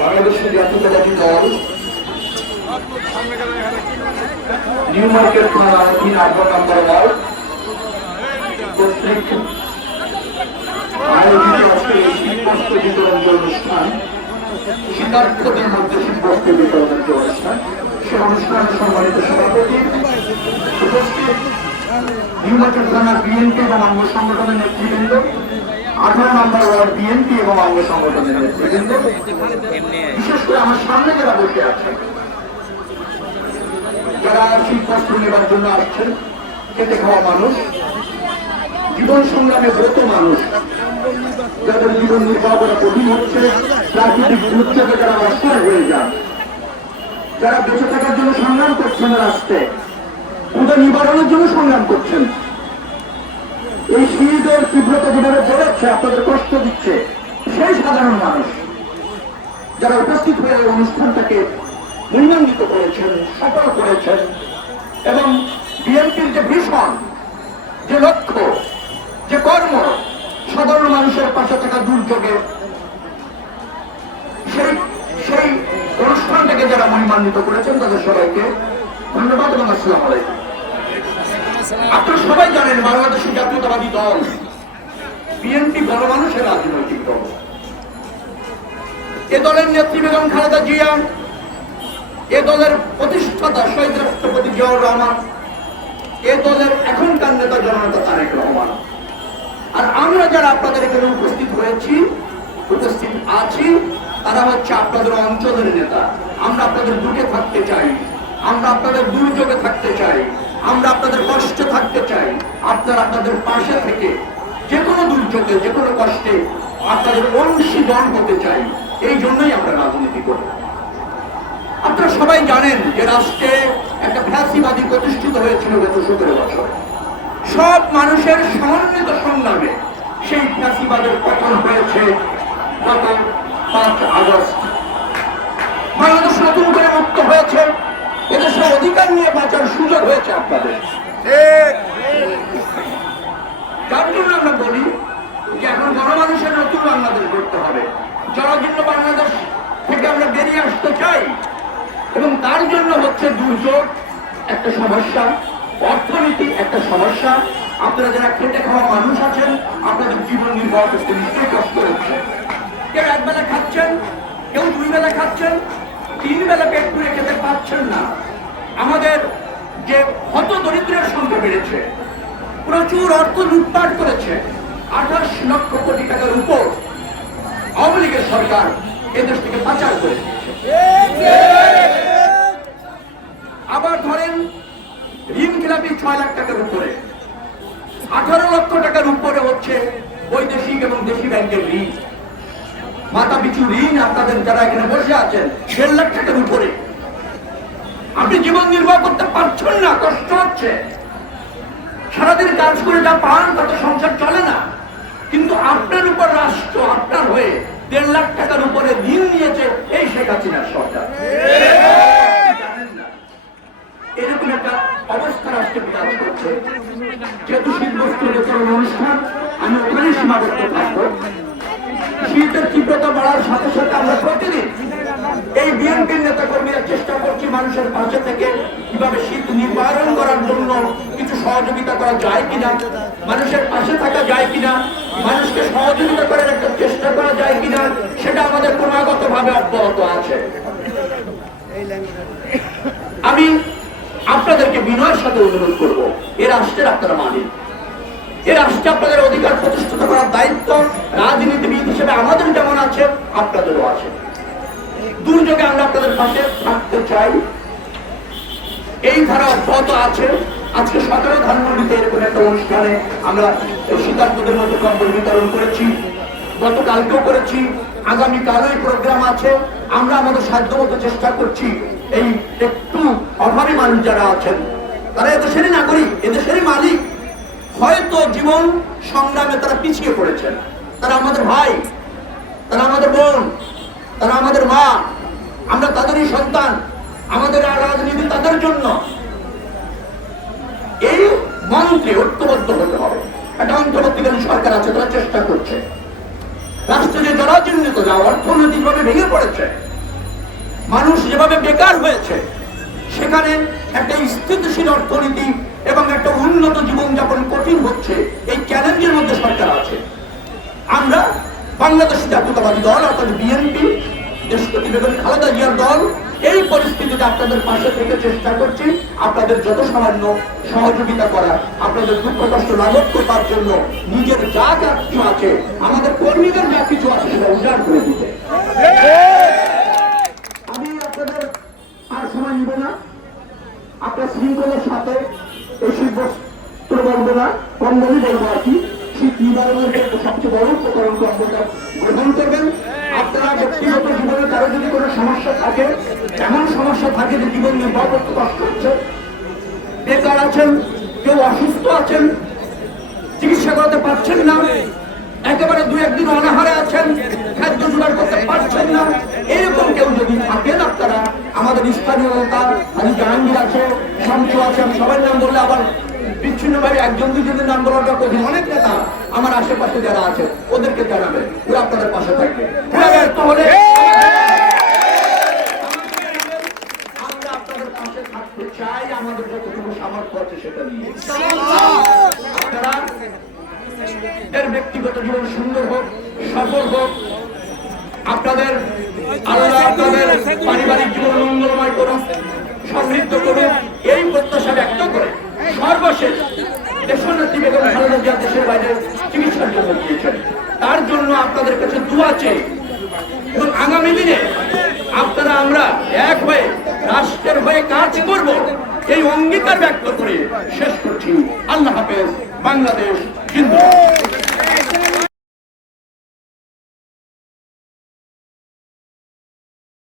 বাংলাদেশের জাতীয়তাবাদী দল নিউ মার্কেট থানা 3 নম্বর ওয়ার্ড কর্তৃক আয়োজিত আজকের এই শীতবস্ত্র বিতরণ যে অনুষ্ঠান, শীতার্থদের মধ্যে শীতবস্ত্র বিতরণের যে অনুষ্ঠান, সে অনুষ্ঠানের সম্মানিত সভাপতি উপস্থিত নিউ মার্কেট থানা বিএনপি এবং অঙ্গ সংগঠনের নেতৃবৃন্দ, 18 নম্বর ওয়ার্ড বিএনপি এবং অঙ্গ সংগঠনের নেতৃবৃন্দ, বিশেষ করে আমার সামনে যারা বসে আছেন, যারা শীতবস্ত্র নেবার জন্য আসছেন, খেতে খাওয়া মানুষ, জীবন সংগ্রামে ব্রত মানুষ, যাদের জীবন নির্বাহ করা কঠিন হচ্ছে, প্রাকৃতিক দুর্যোগে যারা অসহায় হয়ে যান, যারা বেঁচে থাকার জন্য সংগ্রাম করছেন, রাস্তায় ক্ষুধা নিবারণের জন্য সংগ্রাম করছেন, এই শীতের তীব্রতা যেভাবে বেড়েছে, আপনাদের কষ্ট দিচ্ছে, সেই সাধারণ মানুষ যারা উপস্থিত হয়ে এই অনুষ্ঠানটাকে মহিমান্বিত করেছেন, সফল করেছেন এবং বিএনপির যে ভীষণ, যে লক্ষ্য, যে কর্ম, সাধারণ মানুষের পাশে থাকা দুর্যোগে সেই অনুষ্ঠানটাকে যারা মহিমান্বিত করেছেন, তাদের সবাইকে ধন্যবাদ এবং আসসালামু আলাইকুম। আপনারা সবাই জানেন বাংলাদেশের জাতীয়তাবাদী দল বিএনপি গণমানুষের রাজনৈতিক দল। এ দলের নেত্রী বেগম খালেদা জিয়া, এ দলের প্রতিষ্ঠাতা শহীদ রাষ্ট্রপতি জিয়াউর রহমান, এ দলের এখনকার নেতা জননেতা তারেক রহমান, আর আমরা যারা আপনাদের এখানে উপস্থিত হয়েছি, উপস্থিত আছি, তারা হচ্ছে আপনাদের অঞ্চলের নেতা। আমরা আপনাদের দুঃখে থাকতে চাই, আমরা আপনাদের দুর্যোগে থাকতে চাই, আমরা আপনাদের কষ্টে থাকতে চাই। আপনারা আপনাদের পাশে থেকে যে কোনো দুর্যোগে, যে কোনো কষ্টে আপনাদের অংশীদার হতে চাই। এই জন্যই আমরা রাজনীতি করি। আপনারা সবাই জানেন যে রাষ্ট্রে একটা ফ্যাসিবাদী প্রতিষ্ঠিত হয়েছিল গত 17 বছর। সব মানুষের সমন্বিত সংগ্রামে সেই ফ্যাসিবাদের পতন হয়েছে গত 5 আগস্ট। বাংলাদেশ নতুন করে মুক্ত হয়েছে, এদেশে অধিকার নিয়ে বাঁচার সুযোগ হয়েছে আপনাদের। যার জন্য আমরা বলি যে এখন গণমানুষের নতুন বাংলাদেশ গড়তে হবে, জরাজীর্ণ বাংলাদেশ থেকে আমরা বেরিয়ে আসতে চাই এবং তার জন্য হচ্ছে দুর্যোগ একটা সমস্যা, অর্থনীতি একটা সমস্যা। আপনারা যারা খেটে খাওয়া মানুষ আছেন, আপনাদের জীবন নির্বাহ করতে নিশ্চয়ই কষ্ট হচ্ছে। কেউ একবেলা খাচ্ছেন, কেউ 2 বেলা খাচ্ছেন, 3 বেলা পেট পুরে খেতে পাচ্ছেন না। আমাদের যে হত দরিদ্রের সংখ্যা বেড়েছে, প্রচুর অর্থ লুটপাট করেছে, 28 লক্ষ কোটি টাকার উপর আওয়ামী লীগের সরকার এদেশ থেকে পাচার করে দিয়েছে। আবার ধরেন ঋণ খেলাপি 6 লাখ টাকার উপরে, 18 লক্ষ টাকার উপরে হচ্ছে বৈদেশিক এবং দেশি ব্যাংকের ঋণ। মাথা পিছু ঋণ আপনাদের যারা এখানে বসে আছেন 1.5 লাখ টাকার উপরে। আপনি জীবন নির্বাহ করতে পারছেন না, কষ্ট হচ্ছে। সারাদিন কাজ করে যা পান তাতে সংসার চলে না, কিন্তু আপনার উপর রাষ্ট্র আপনার হয়ে 1.5 লাখ টাকার উপরে ঋণ নিয়েছে এই শেখ হাসিনার সরকার। এরকম একটা অবস্থা রাষ্ট্রে বিরাজ করছে। যেহেতু শীতবস্ত্র বিতরণ অনুষ্ঠান, আমি ওখানেই সীমাবদ্ধ থাকবো। শীতের তীব্রতা বাড়ার সাথে সাথে আমরা প্রতিদিন এই বিএনপির নেতা কর্মীরা চেষ্টা করছি মানুষের পাশে থেকে কিভাবে শীত নিবারণ করার জন্য কিছু সহযোগিতা করা যায় কিনা, মানুষের পাশে থাকা যায় কিনা, মানুষকে সহযোগিতা করার একটা চেষ্টা করা যায় কিনা, সেটা আমাদের ক্রমাগত ভাবে অব্যাহত আছে। আমি আপনাদেরকে বিনয়ের সাথে অনুরোধ করবো, এ রাষ্ট্রের আপনারা মালিক, এ রাষ্ট্রে আপনাদের অধিকার প্রতিষ্ঠিত করার দায়িত্ব রাজনীতিবিদ হিসেবে আমাদের যেমন আছে, আপনাদেরও আছে। দুর্যোগে আমরা আপনাদের পাশে থাকতে চাই, এই ধারা অব্যাহত আছে। আজকে সকালে ধানমন্ডিতে এরকম একটা অনুষ্ঠানে আমরা শীতার্থদের মধ্যে কম্বল বিতরণ করেছি, গতকালকেও করেছি, আগামীকালও এই প্রোগ্রাম আছে। আমরা আমাদের সাধ্যমতো চেষ্টা করছি এই একটু অভাবী মানুষ যারা আছেন, তারা এদেশেরই নাগরিক, এদেশেরই মালিক, হয়তো জীবন সংগ্রামে তারা পিছিয়ে পড়েছেন, তারা আমাদের ভাই, তারা আমাদের বোন, তারা আমাদের মা, আমরা তাদেরই সন্তান, আমাদের রাজনীতি তাদের জন্য। এই মন্ত্রে ঐক্যবদ্ধ হতে হবে। একটা অন্তর্বর্তীকালীন সরকার আছে, তারা চেষ্টা করছে। যা অর্থনৈতিকভাবে ভেঙে পড়েছে, মানুষ যেভাবে বেকার হয়েছে, সেখানে একটা স্থিতিশীল অর্থনীতি এবং একটা উন্নত জীবনযাপন কঠিন হচ্ছে, এই চ্যালেঞ্জের মধ্যে সরকার আছে। আমরা বাংলাদেশ জাতীয়তাবাদী দল অর্থাৎ বিএনপি, দেশপতি বেগম খালেদা জিয়ার দল, এই পরিস্থিতিতে আপনাদের পাশে থেকে চেষ্টা করছি আপনাদের যত সামান্য সহযোগিতা করা, আপনাদের দুঃখ কষ্ট লাঘব করবার জন্য নিজের যা যা কিছু আছে, আমাদের কর্মীদের যা কিছু আছে সেটা উজাড় করে দিতে। আমি আপনাদের আর সময় নিব না, আপনার শৃঙ্খলার সাথে এই শীতবস্ত্র বলবো না, কম্বলই বলবো আর কি, শীত নিবারণের সবচেয়ে বড় উপকরণকে আপনারা গ্রহণ করবেন। আপনারা ব্যক্তিগত জীবনে কারো যদি কোনো সমস্যা থাকে, এমন সমস্যা থাকে যে জীবন নির্বাহ করতে কষ্ট হচ্ছে, বেকার আছেন, কেউ অসুস্থ আছেন, চিকিৎসা করাতে পারছেন না, একেবারে দু একদিন অনাহারে আছেন, খাদ্য জোগাড় করতে পারছেন না, এরকম কেউ যদি থাকেন, আপনারা আমাদের স্থানীয় নেতা হাজি জাহাঙ্গীর আছে, শামসু আছে, আমি সবার নাম বললে আবার বিচ্ছিন্নভাবে একজন দুজনের নাম বলাটা কঠিন, অনেক নেতা আমার আশেপাশে যারা আছে ওদেরকে জানাবে, ওরা আপনাদের পাশে থাকবে। তাহলে আমরা আপনাদের পাশে থাকতে চাই, আমাদের যতটুকু সামর্থ্য আছে সেটা নিয়ে। আপনারা এর ব্যক্তিগত জীবন সুন্দর হোক, সফল হোক, আপনাদের আল্লাহ আপনাদের পারিবারিক জীবন মঙ্গলময় করুন, সমৃদ্ধ করুন, এই প্রত্যাশা ব্যক্ত করে সর্বশেষ দেশনেত্রী বেগম খালেদা জিয়া দেশের বাইরে চিকিৎসার জন্য গিয়েছেন, তার জন্য আপনাদের কাছে দোয়া চাই এবং আগামী দিনে আপনারা আমরা এক হয়ে রাষ্ট্রের হয়ে কাজ করব, এই অঙ্গীকার ব্যক্ত করে শেষ করছি। আল্লাহ হাফেজ। বাংলাদেশ জিন্দাবাদ।